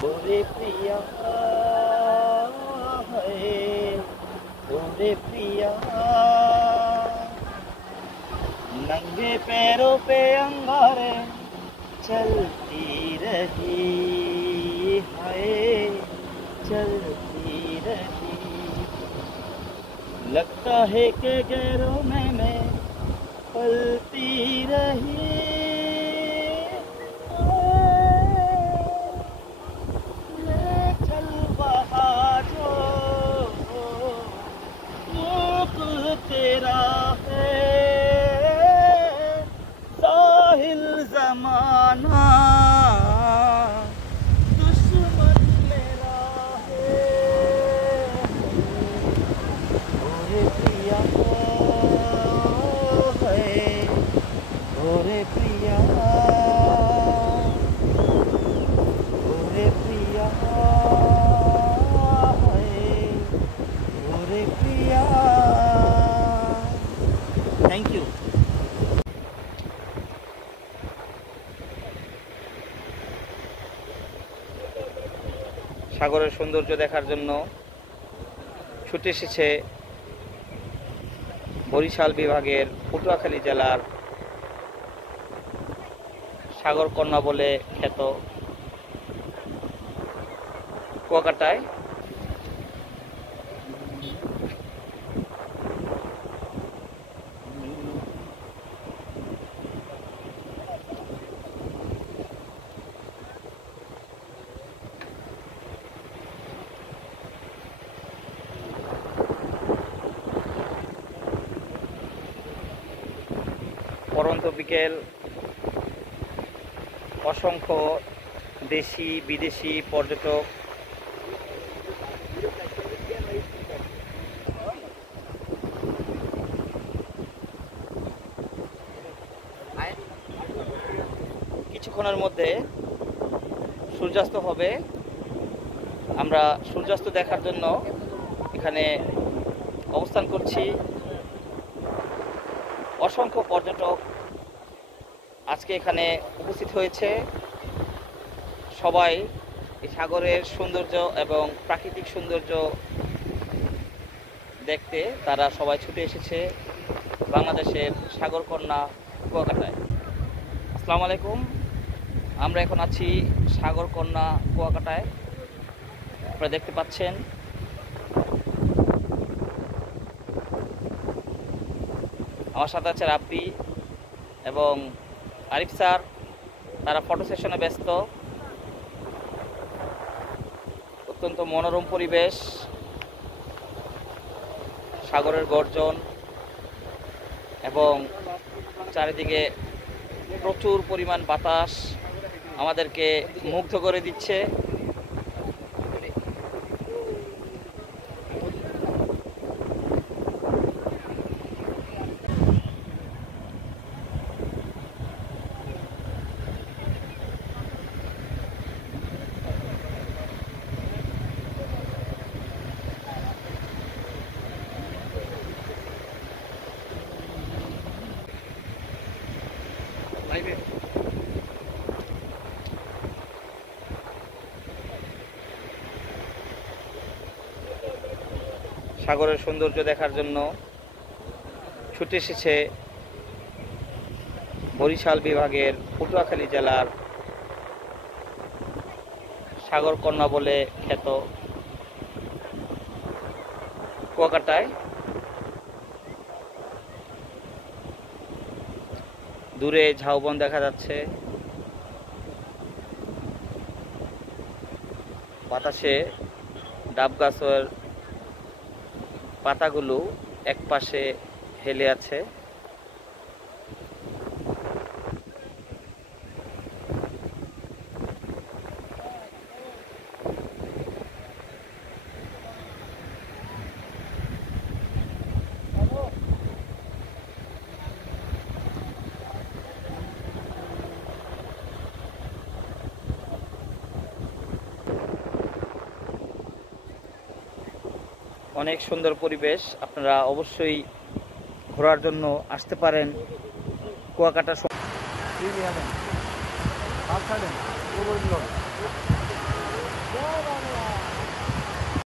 তোরে প্রিয়া তোরে প্रिया नंगे पैरों पे अंगारे चलती रही हाय चलती रही लगता है कि गैरों में मैं पलती रही ले चल बहा जो मुख तेरा है साहिल जमाना दुश्मन मेरा है ओरे प्रिया ओरे प्रिया ओरे प्रिया ओरे प्रिया थैंक यू সাগরের সৌন্দর্য দেখার জন্য ছুটে এসেছে বরিশাল বিভাগের পটুয়াখালী জেলার সাগরকন্যা বলে খ্যাত কুয়াকাটায় পরন্ত বিকেল অসংখ্য দেশি বিদেশি পর্যটক কিছুক্ষণের মধ্যে সূর্যাস্ত হবে আমরা সূর্যাস্ত দেখার জন্য এখানে অবস্থান করছি অসংখ্য পর্যটক আজকে এখানে উপস্থিত হয়েছে সবাই এই সাগরের সৌন্দর্য এবং প্রাকৃতিক সৌন্দর্য দেখতে তারা সবাই ছুটে এসেছে বাংলাদেশের সাগরকন্যা কুয়াকাটায়। আসসালামু আলাইকুম, আমরা এখন আছি সাগরকন্যা কুয়াকাটায়। আপনারা দেখতে পাচ্ছেন আমার সাথে আছে রাব্বি এবং আরিফ স্যার, তারা ফটো সেশনে ব্যস্ত। অত্যন্ত মনোরম পরিবেশ, সাগরের গর্জন এবং চারিদিকে প্রচুর পরিমাণ বাতাস আমাদেরকে মুগ্ধ করে দিচ্ছে। সাগরের সৌন্দর্য দেখার জন্য ছুটে এসেছে বরিশাল বিভাগের পটুয়াখালী জেলার সাগরকন্যা বলে খ্যাত কুয়াকাটায়। দূরে ঝাউবন দেখা যাচ্ছে, বাতাসে ডাব গাছের পাতাগুলো একপাশে হেলে আছে। অনেক সুন্দর পরিবেশ, আপনারা অবশ্যই ঘোরার জন্য আসতে পারেন কুয়াকাটা।